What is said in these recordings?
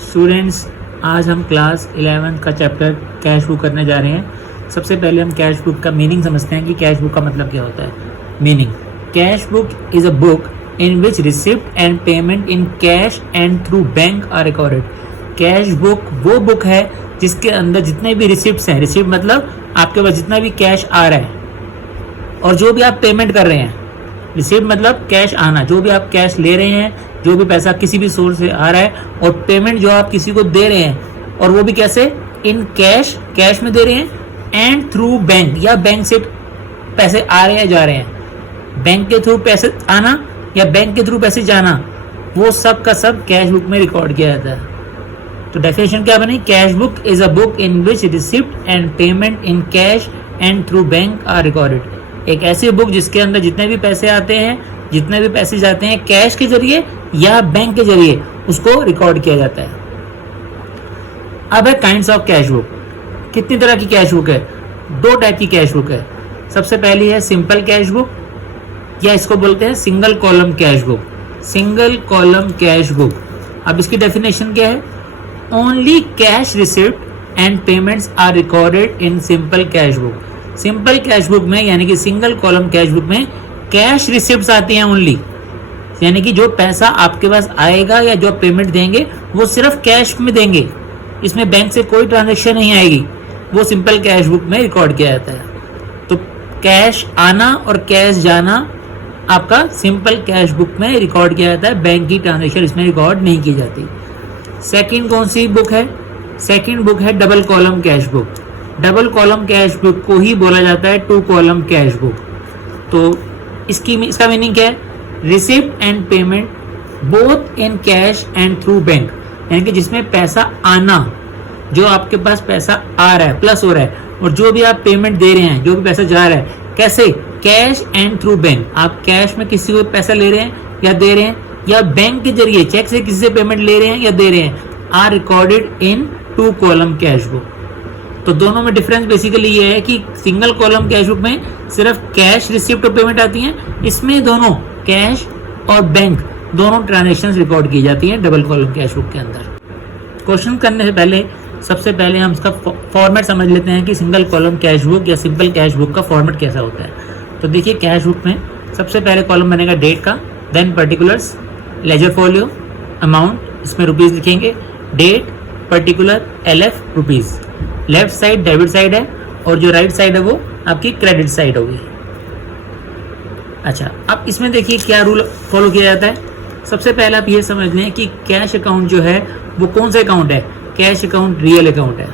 Students, आज हम class 11 का चैप्टर कैश बुक करने जा रहे हैं। सबसे पहले हम कैश बुक का मीनिंग समझते हैं कि कैश बुक का मतलब क्या होता है। Meaning: cash book is a book in which receipt and payment in cash and through bank are recorded. Cash book वो बुक है जिसके अंदर जितने भी रिसिप्ट्स हैं, रिसिप्ट मतलब आपके पास जितना भी कैश आ रहा है और जो भी आप पेमेंट कर रहे हैं, रिसिप्ट मतलब कैश आना, जो भी आप कैश ले रहे हैं, जो भी पैसा किसी भी सोर्स से आ रहा है, और पेमेंट जो आप किसी को दे रहे हैं, और वो भी कैसे, इन कैश, कैश में दे रहे हैं, एंड थ्रू बैंक, या बैंक से पैसे आ रहे हैं जा रहे हैं, बैंक के थ्रू पैसे आना या बैंक के थ्रू पैसे जाना, वो सब का सब कैश बुक में रिकॉर्ड किया जाता है। तो डेफिनेशन क्या बनी? Cash book is a book in which receipt and payment in cash and through bank are recorded. एक ऐसी बुक जिसके अंदर जितने भी पैसे आते हैं, जितने भी पैसे जाते हैं कैश के जरिए या बैंक के जरिए, उसको रिकॉर्ड किया जाता है। अब है काइंड्स ऑफ कैश बुक। कितनी तरह की कैश बुक है? दो टाइप की कैश बुक है। सबसे पहली है सिंपल कैश बुक, या इसको बोलते हैं single column cash book. Single column cash book, अब इसकी डेफिनेशन क्या है? Only cash receipt and payments are recorded in simple cash book. Simple cash book में, यानी कि सिंगल कॉलम कैश बुक में, कैश रिसिप्ट्स आती हैं ओनली, यानी कि जो पैसा आपके पास आएगा या जो पेमेंट देंगे वो सिर्फ कैश में देंगे, इसमें बैंक से कोई ट्रांजैक्शन नहीं आएगी, वो सिंपल कैश बुक में रिकॉर्ड किया जाता है। तो कैश आना और कैश जाना आपका सिंपल कैश बुक में रिकॉर्ड किया जाता है, बैंक की ट्रांजैक्शन इसमें रिकॉर्ड नहीं की जाती। सेकंड कौन सी बुक है? सेकंड बुक है double column cash book. Double column cash book को ही बोला जाता है टू कॉलम कैश बुक। तो इसका मीनिंग क्या है? Receipt and payment both in cash and through bank, यानी कि जिसमें पैसा आना, जो आपके पास पैसा आ रहा है, प्लस हो रहा है, और जो भी आप पेमेंट दे रहे हैं, जो भी पैसा जा रहा है, कैसे? Cash and through bank. आप कैश में किसी को पैसा ले रहे हैं या दे रहे हैं, या बैंक के जरिए चेक से किसी से पेमेंट ले रहे हैं या दे रहे हैं, are recorded in two column cash book. तो दोनों में डिफरेंस बेसिकली ये है कि सिंगल कॉलम कैश बुक में सिर्फ कैश रिसिप्ट और पेमेंट आती हैं, इसमें दोनों कैश और बैंक दोनों ट्रांजैक्शंस रिकॉर्ड की जाती हैं डबल कॉलम कैश बुक के अंदर। क्वेश्चन करने से पहले सबसे पहले हम इसका फॉर्मेट समझ लेते हैं कि सिंगल कॉलम कैश बुक या सिंपल कैश बुक का फॉर्मेट कैसा होता है। तो देखिए, कैश बुक में सबसे पहले कॉलम बनेगा डेट का, then particulars, ledger folio, amount, इसमें रुपीज लिखेंगे, date, particular, LF, rupees. Left side debit side है और जो राइट साइड है वो आपकी क्रेडिट साइड होगी। अच्छा, अब इसमें देखिए क्या रूल फॉलो किया जाता है। सबसे पहले आप ये समझ लें कि कैश अकाउंट जो है वो कौन सा अकाउंट है? कैश अकाउंट रियल अकाउंट है,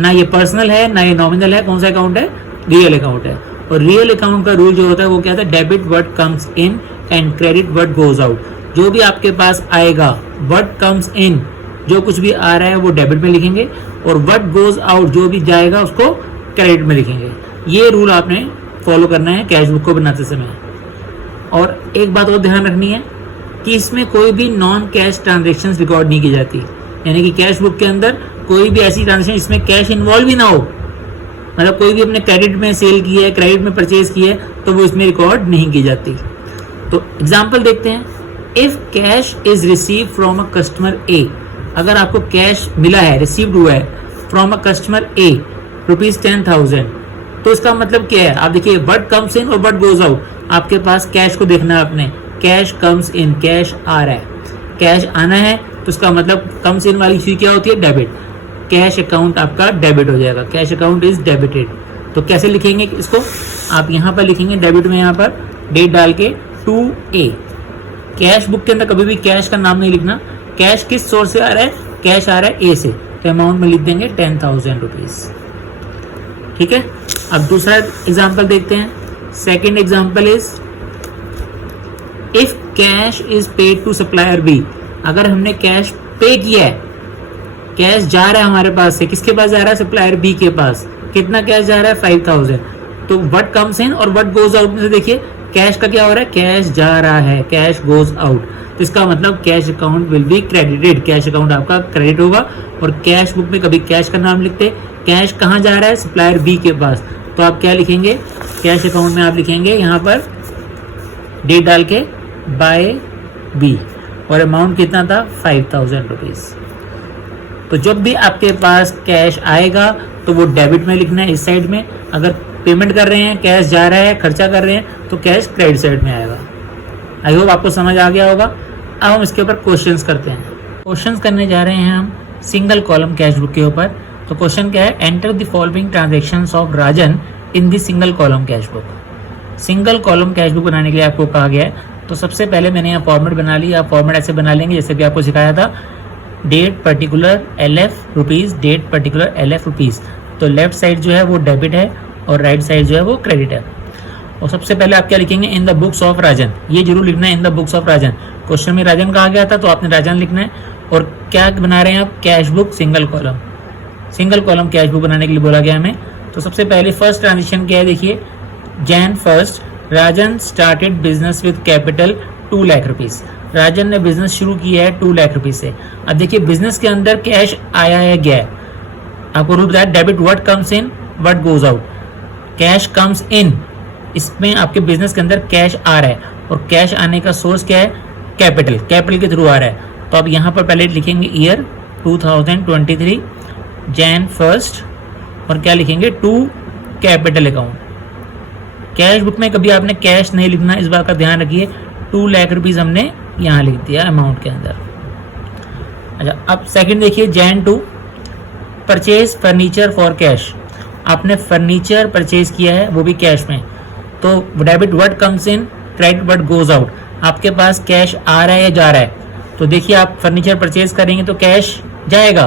ना ये पर्सनल है ना ये नॉमिनल है। कौन सा अकाउंट है? रियल अकाउंट है। और रियल अकाउंट का रूल जो होता है वो क्या होता है? Debit what comes in and credit what goes out. जो भी आपके पास आएगा, व्हाट कम्स इन, जो कुछ भी आ रहा है वो डेबिट में लिखेंगे, और व्हाट गोज आउट, जो भी जाएगा उसको क्रेडिट में लिखेंगे। ये रूल आपने फॉलो करना है कैश बुक को बनाते समय। और एक बात और ध्यान रखनी है कि इसमें कोई भी नॉन कैश ट्रांजैक्शंस रिकॉर्ड नहीं की जाती, यानी कि कैश बुक के अंदर कोई भी ऐसी ट्रांजैक्शन जिसमें कैश इन्वॉल्व ही ना हो, मतलब कोई भी अपने क्रेडिट में सेल की है, क्रेडिट में परचेज की है, तो वो इसमें रिकॉर्ड नहीं की जाती। तो एग्जाम्पल देखते हैं। If cash is receive from a customer A, अगर आपको कैश मिला है, रिसीव्ड हुआ है फ्रॉम अ कस्टमर ए, ₹10,000, तो इसका मतलब क्या है? आप देखिए, व्हाट कम्स इन और व्हाट गोज आउट। आपके पास कैश को देखना है आपने, कैश कम्स इन, कैश आ रहा है, कैश आना है, तो इसका मतलब कम्स इन वाली चीज क्या होती है? डेबिट। कैश अकाउंट आपका डेबिट हो जाएगा, कैश अकाउंट इज डेबिटेड। तो कैसे लिखेंगे इसको? आप यहाँ पर लिखेंगे डेबिट में, यहाँ पर डेट डाल के 2A। कैश बुक के अंदर कभी भी कैश का नाम नहीं लिखना। कैश किस सोर्स से आ रहा है? कैश आ रहा है ए से, तो अमाउंट में लिख देंगे 10,000 रुपीज। ठीक है। अब दूसरा एग्जाम्पल देखते हैं। Second example is if cash is paid to supplier B, अगर हमने कैश पे किया है, कैश जा रहा है हमारे पास से, किसके पास जा रहा है? सप्लायर बी के पास। कितना कैश जा रहा है? 5,000। तो व्हाट कम्स इन और व्हाट गोज आउट में से देखिए कैश का क्या हो रहा है? कैश जा रहा है, कैश गोज आउट। तो इसका मतलब cash account will be credited, cash account आपका क्रेडिट होगा। और कैश बुक में कभी कैश का नाम लिखते, कैश कहाँ जा रहा है? सप्लायर बी के पास, तो आप क्या लिखेंगे? कैश अकाउंट में आप लिखेंगे यहाँ पर डेट डाल के बाय बी। और अमाउंट कितना था 5000 रुपीज़। तो जब भी आपके पास कैश आएगा तो वो डेबिट में लिखना है इस साइड में, अगर पेमेंट कर रहे हैं, कैश जा रहा है, खर्चा कर रहे हैं, तो कैश क्रेडिट साइड में आएगा। आई होप आपको समझ आ गया होगा। अब हम इसके ऊपर क्वेश्चंस करते हैं। क्वेश्चंस करने जा रहे हैं हम सिंगल कॉलम कैश बुक के ऊपर। तो क्वेश्चन क्या है, enter the following transactions of Rajan in the single column cash book. Single column cash book बनाने के लिए आपको कहा गया है। तो सबसे पहले मैंने यहाँ फॉर्मेट बना लिया। आप फॉर्मेट ऐसे बना लेंगे जैसे कि आपको सिखाया था, date particular LF rupees, date particular LF rupees. तो लेफ्ट साइड जो है वो डेबिट है और राइट साइड जो है वो क्रेडिट है। और सबसे पहले आप क्या लिखेंगे, इन द बुक्स ऑफ राजन। ये जरूर लिखना है, in the books of Rajan. Question में राजन कहा गया था तो आपने राजन लिखना है। और क्या बना रहे हैं आप, cash book single column. Single column cash book बनाने के लिए बोला गया हमें। तो सबसे पहले फर्स्ट ट्रांजेक्शन क्या है, देखिए, Jan 1 Rajan started business with capital 2 lakh rupees. Rajan ने बिजनेस शुरू किया है 2 लाख रुपीज़ से। अब देखिए बिजनेस के अंदर कैश आया है गया है। आपको रूल बताया, debit what comes in what goes out. Cash comes in, इसमें आपके बिजनेस के अंदर कैश आ रहा है और कैश आने का सोर्स क्या है, कैपिटल, कैपिटल के थ्रू आ रहा है। तो अब यहाँ पर पहले लिखेंगे ईयर 2023 Jan 1 और क्या लिखेंगे, to capital account. Cash book में कभी आपने कैश नहीं लिखना, इस बात का ध्यान रखिए। 2 लाख रुपीज़ हमने यहाँ लिख दिया अमाउंट के अंदर। अच्छा, अब सेकंड देखिए, Jan 2 purchase furniture for cash. आपने फर्नीचर परचेज किया है वो भी कैश में। तो debit what comes in, credit what goes out. आपके पास कैश आ रहा है या जा रहा है। तो देखिए आप फर्नीचर परचेज करेंगे तो कैश जाएगा,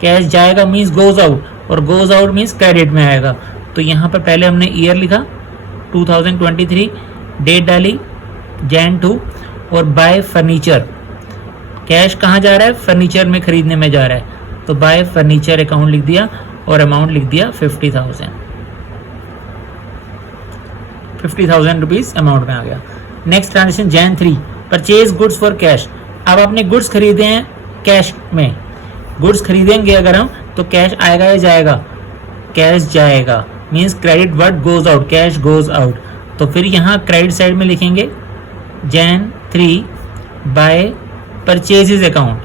कैश जाएगा मीन्स गोज आउट, और गोज आउट मीन्स क्रेडिट में आएगा। तो यहाँ पर पहले हमने ईयर लिखा 2023, डेट डाली Jan 2 और बाय फर्नीचर। कैश कहाँ जा रहा है, फर्नीचर में खरीदने में जा रहा है। तो बाय फर्नीचर अकाउंट लिख दिया और अमाउंट लिख दिया 50,000 रुपीज़ अमाउंट में आ गया। Next transaction Jan 3 purchase goods for cash. अब आपने गुड्स खरीदे हैं कैश में। गुड्स खरीदेंगे अगर हम तो कैश आएगा या जाएगा, कैश जाएगा means credit what goes out, cash goes out. तो फिर यहाँ क्रेडिट साइड में लिखेंगे Jan 3 by purchases account.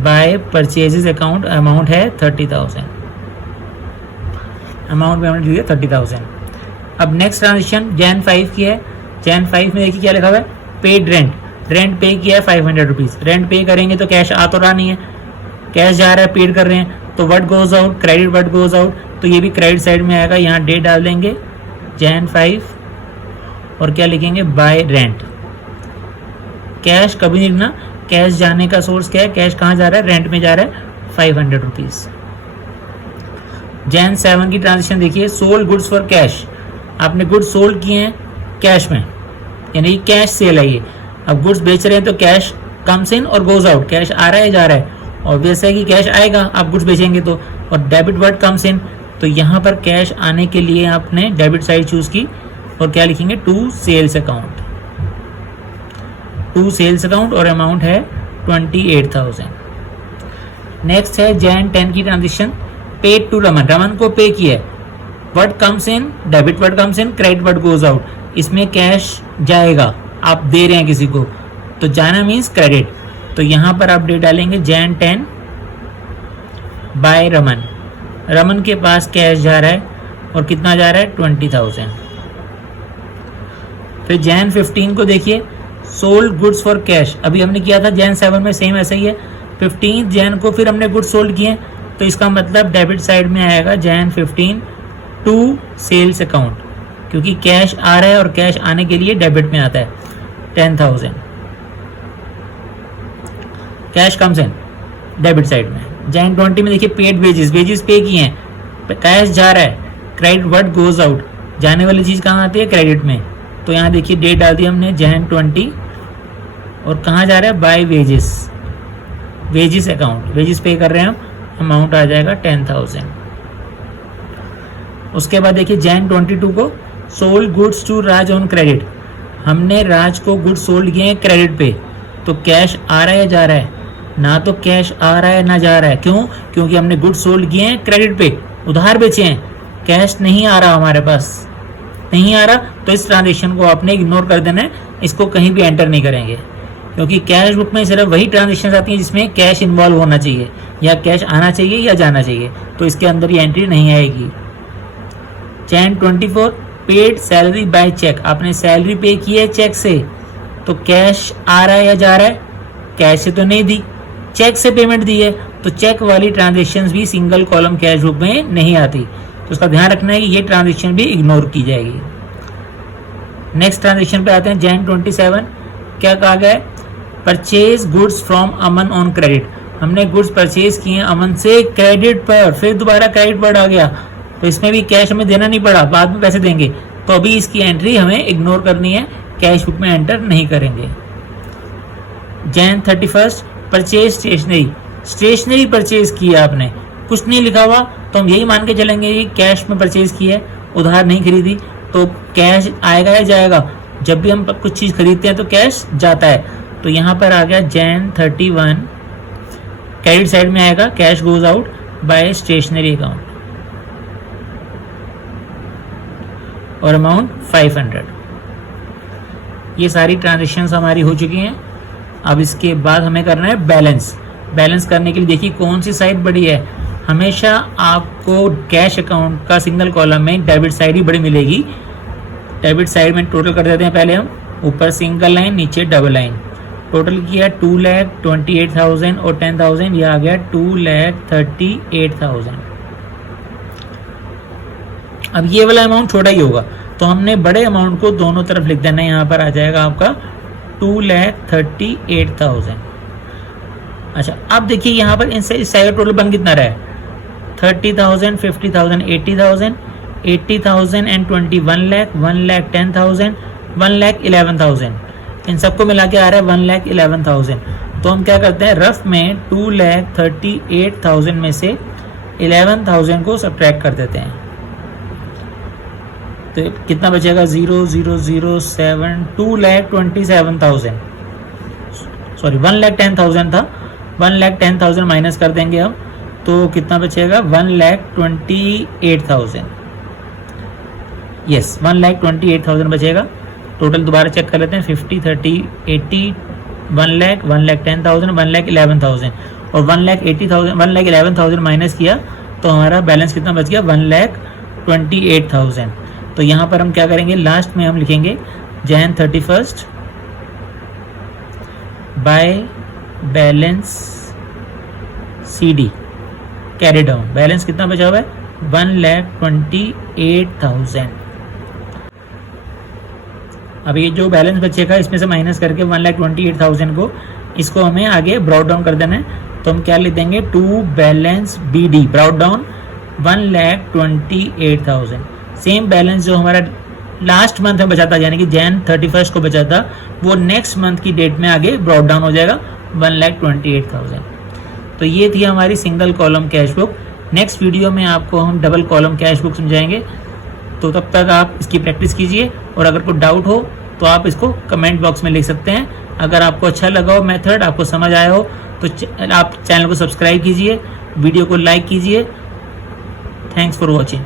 By purchases account amount है 30,000, अमाउंट में हमने लिया 30,000। अब नेक्स्ट ट्रांजेक्शन Jan 5 की है। Jan 5 में देखिए क्या लिखा हुआ है, पेड रेंट। रेंट पे किया है 500 रुपीज़। रेंट पे करेंगे तो कैश आ तो रहा नहीं है, कैश जा रहा है, पेड कर रहे हैं। तो what goes out, credit what goes out. तो ये भी क्रेडिट साइड में आएगा। यहाँ डेट डाल देंगे Jan 5 और क्या लिखेंगे, बाय रेंट। कैश कभी नहीं लिखना, कैश जाने का सोर्स क्या है, कैश कहाँ जा रहा है, रेंट में जा रहा है 500 रुपीज़। Jan 7 की ट्रांजेक्शन देखिए, सोल्ड गुड्स फॉर कैश। आपने गुड्स सोल्ड किए हैं कैश में, यानी कैश सेल है ये। अब गुड्स बेच रहे हैं तो कैश कम्स इन और गोज आउट। कैश आ रहा है जा रहा है, ऑब्वियस है कि कैश आएगा आप गुड्स बेचेंगे तो। और डेबिट व्हाट कम्स इन, तो यहाँ पर कैश आने के लिए आपने डेबिट साइड चूज की और क्या लिखेंगे, to sales account. To sales account और अमाउंट है 28,000। नेक्स्ट है Jan 10 की transaction, paid to Raman. Raman को पे किया है। What comes in, debit what comes in, credit what goes out. इसमें कैश जाएगा, आप दे रहे हैं किसी को, तो जाना मीन्स क्रेडिट। तो यहाँ पर आप डेट डालेंगे Jan 10 बाय रमन। रमन के पास कैश जा रहा है और कितना जा रहा है, 20,000। फिर Jan 15 को देखिए, सोल्ड गुड्स फॉर कैश। अभी हमने किया था Jan 7 में, सेम ऐसा ही है। 15 Jan को फिर हमने गुड्स सोल्ड किए, तो इसका मतलब डेबिट साइड में आएगा Jan 15 टू सेल्स अकाउंट, क्योंकि कैश आ रहा है और कैश आने के लिए डेबिट में आता है 10,000। Cash comes in debit side में। Jan 20 में देखिए, पेड वेजेस। वेजेस पे किए हैं, कैश जा रहा है, क्रेडिट व्हाट गोज आउट। जाने वाली चीज़ कहाँ आती है, क्रेडिट में। तो यहाँ देखिए डेट डाल दी हमने Jan 20 और कहाँ जा रहा है, by wages. Wages account, wages pay कर रहे हैं हम, अमाउंट आ जाएगा 10,000। उसके बाद देखिए Jan 22 को, sold goods to Raj on credit. हमने राज को गुड्स सोल्ड किए हैं क्रेडिट पे। तो कैश आ रहा है जा रहा है, ना तो कैश आ रहा है ना जा रहा है। क्यों, क्योंकि हमने गुड्स सोल्ड किए हैं क्रेडिट पे, उधार बेचे हैं, कैश नहीं आ रहा हमारे पास। नहीं आ रहा तो इस ट्रांजेक्शन को आपने इग्नोर कर देना है, इसको कहीं भी एंटर नहीं करेंगे, क्योंकि कैश बुक में सिर्फ वही ट्रांजेक्शन आती हैं जिसमें कैश इन्वॉल्व होना चाहिए या कैश आना चाहिए या जाना चाहिए, तो इसके अंदर ये एंट्री नहीं आएगी। Jan 24 paid salary by cheque, आपने सैलरी पे की है चेक से, तो कैश आ रहा है या जा रहा है? कैश से तो नहीं दी, चेक से पेमेंट दी है, तो चेक वाली ट्रांजेक्शन्स भी सिंगल कॉलम कैश बुक में नहीं आती, तो उसका ध्यान रखना है कि ये ट्रांजेक्शन भी इग्नोर की जाएगी। नेक्स्ट ट्रांजेक्शन पे आते हैं Jan 27, क्या कहा गया है? Purchase goods from Aman on credit, हमने गुड्स परचेज किए अमन से क्रेडिट पर, फिर दोबारा क्रेडिट पर आ गया, तो इसमें भी कैश हमें देना नहीं पड़ा, बाद में पैसे देंगे, तो अभी इसकी एंट्री हमें इग्नोर करनी है, कैश बुक में एंटर नहीं करेंगे। Jan 31 purchase stationery, stationery purchase किया आपने, कुछ नहीं लिखा हुआ, तो हम यही मान के चलेंगे कि कैश में परचेज किया है, उधार नहीं खरीदी, तो कैश आएगा या जाएगा? जब भी हम कुछ चीज़ खरीदते हैं तो कैश जाता है, तो यहाँ पर आ गया Jan 31 क्रेडिट साइड में आएगा, cash goes out by stationery account और अमाउंट 500। ये सारी ट्रांजेक्शन्स हमारी हो चुकी हैं। अब इसके बाद हमें करना है बैलेंस। बैलेंस करने के लिए देखिए कौन सी साइड बड़ी है, हमेशा आपको कैश अकाउंट का सिंगल कॉलम में डेबिट साइड ही बड़ी मिलेगी। डेबिट साइड में टोटल कर देते हैं पहले हम, ऊपर सिंगल लाइन नीचे डबल लाइन, टोटल किया 2,28,000 और 10,000, यह आ गया 2,38,000। अब ये वाला अमाउंट छोटा ही होगा, तो हमने बड़े अमाउंट को दोनों तरफ लिख देना है, यहाँ पर आ जाएगा आपका 2,38,000। अच्छा, अब देखिए यहाँ पर इनसे इस साइड टोटल बन कितना रहा है? 30,000, 50,000, 80,000, 80,000 एंड 20, 1 लाख, 1,10,000, 1,11,000, इन सबको मिला के आ रहा है 1,11,000। तो हम क्या करते हैं, रफ में 2,38,000 में से 11,000 को सब्ट्रैक्ट कर देते हैं, तो कितना बचेगा? 0,007, 2,27,000, सॉरी 1,10,000 था, 1,10,000 माइनस कर देंगे हम, तो कितना बचेगा? 1,28,000। यस, 1,28,000 बचेगा। टोटल दोबारा चेक कर लेते हैं, 50, 30, 80, 1 लाख, 1,10,000, 1,11,000 और 1,80,000, 1,11,000 माइनस किया तो हमारा बैलेंस कितना बच गया? 1,28,000। तो यहाँ पर हम क्या करेंगे, लास्ट में हम लिखेंगे Jan 31 by balance CD carry down, balance कितना बचा हुआ है? 1,28,000। अब ये जो बैलेंस बचेगा इसमें से माइनस करके 1,28,000 को, इसको हमें आगे ब्रॉट डाउन कर देना है, तो हम क्या लिख देंगे? To balance BD brought down 1,28,000। Same balance जो हमारा लास्ट मंथ में बचा था, यानी कि Jan 31 को बचा था, वो नेक्स्ट मंथ की डेट में आगे ब्रॉट डाउन हो जाएगा 1,28,000। तो ये थी हमारी single column cash book. Next video में आपको हम डबल कॉलम कैश बुक समझाएंगे, तो तब तक आप इसकी प्रैक्टिस कीजिए, और अगर कोई डाउट हो तो आप इसको कमेंट बॉक्स में लिख सकते हैं। अगर आपको अच्छा लगा हो मेथड, आपको समझ आया हो, तो आप चैनल को सब्सक्राइब कीजिए, वीडियो को लाइक कीजिए। Thanks for watching.